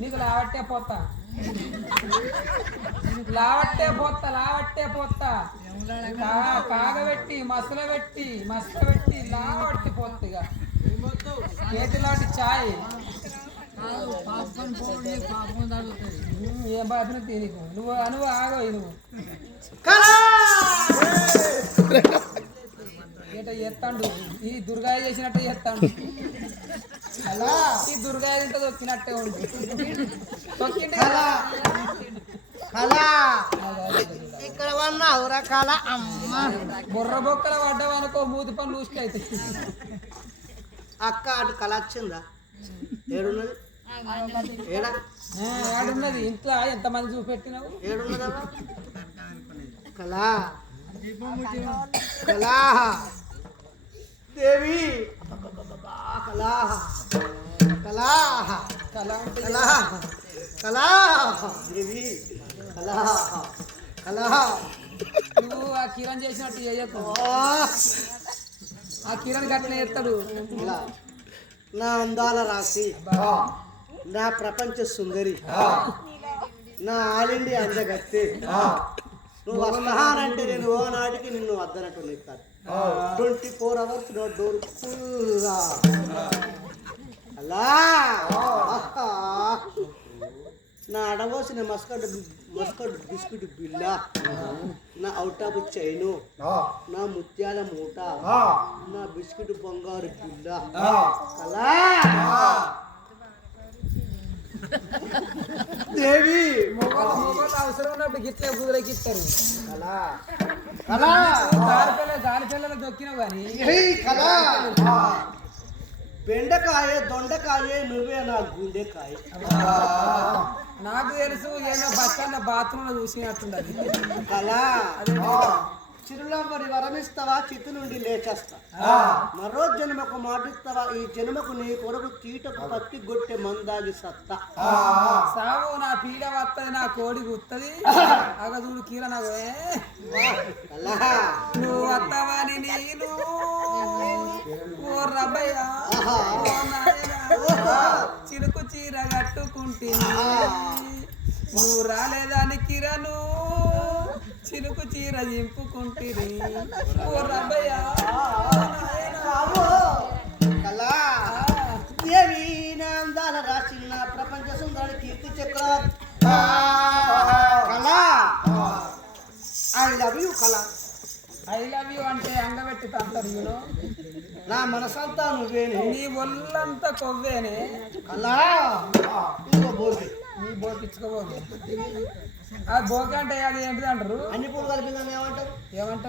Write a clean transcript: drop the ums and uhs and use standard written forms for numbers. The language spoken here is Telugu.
నీకు లావట్టే పోతా కాగబెట్టి మసలబెట్టి లావట్టి పోతుందిగా చేతిలాంటి ఛాయ్ ఏం బాధను తినకు నువ్వు ఆగో నువ్వు ఏట చేస్తాడు ఈ దుర్గాయ చేసినట్టు చేస్తాడు అలా ఈ దుర్గాయ ఇంత తొక్కినట్టే ఉంది తొక్కింటే ఇక్కడ ఉన్నావురా కళ అమ్మ బుర్ర బొక్కల పడ్డావనుకో మూతి పనులు ఊసుకు అయితే అక్క అటు కళ వచ్చిందా ఏడున్నది ఏడున్నది ఇంట్లో ఎంతమంది చూపెట్టినావు ఏడున్నదమ్మా కళా కళా దేవి కళా కళా కళ కళా కళా దేవి కళా కళా నువ్వు ఆ కిరణ్ చేసినట్టు చేయకు ఆ కిరణ్ గట్లనే ఎత్తాడు నా అందాల రాశి నా ప్రపంచ సుందరి నా ఆల్ ఇండియా అందగత్తే నువ్వు వస్తానంటే నేను ఓ నాటికి నిన్ను వద్దనట్టు నిస్తాను 24 hours నో డోర్ ఫుల్గా అలా నా అడవోసిన మస్కట్ బిస్కెట్ బిల్ల నా అవుటాపు చైను నా ముత్యాల మూట నా బిస్కెట్ బంగారు బిల్ల అలా దేవి అవసరం ఉన్నప్పుడు గిట్లే కుదిరేకి ఇస్తారు కళా కళా గాలి పిల్లలు దొక్కినావు కానీ బెండకాయ దొండకాయ నువ్వే నా గుండెకాయ నాకు తెలుసు ఏమో బస్ స్టాండ్ బాత్రూమ్ లో చూసినట్టుండదు కళా చిరులంబరి వరమిస్తావా చిత్తు నుండి లేచేస్తా మరో జన్మకు మాటిస్తావా ఈ జన్మకు నీ కొరకు చీటకు పత్తి గొట్టె మందాగి సత్తా సావు నా పీడ వస్తుంది నా కోడి గుత్తది అగదుడు కీల నాకు నువ్వు వస్తావని నేను ఓ రబ్బయ్య చిలుకు చీర కట్టుకుంటే నువ్వు రాలేదాని కిరణు చిలుకు చీర చింపుకుంటుంది ఓ రబ్బయ్య దేవి నా అందాల రాసిన ప్రపంచ సుందరి కీర్తి చక్ర కళా ఐ లవ్ యూ కళా ఐ లవ్ యూ అంటే అంగబెట్టి తంటారు మీరు నా మనసంతా నువ్వేనే నీ ఒళ్ళంతా కొవ్వేనే కళా ఇంకో బోల్కి నీ బోకిచ్చుకోబోదు ఆ బోకి అంటే అది ఏంటిది అంటారు అన్ని పూలు కలిపిందని ఏమంటారు ఏమంటారు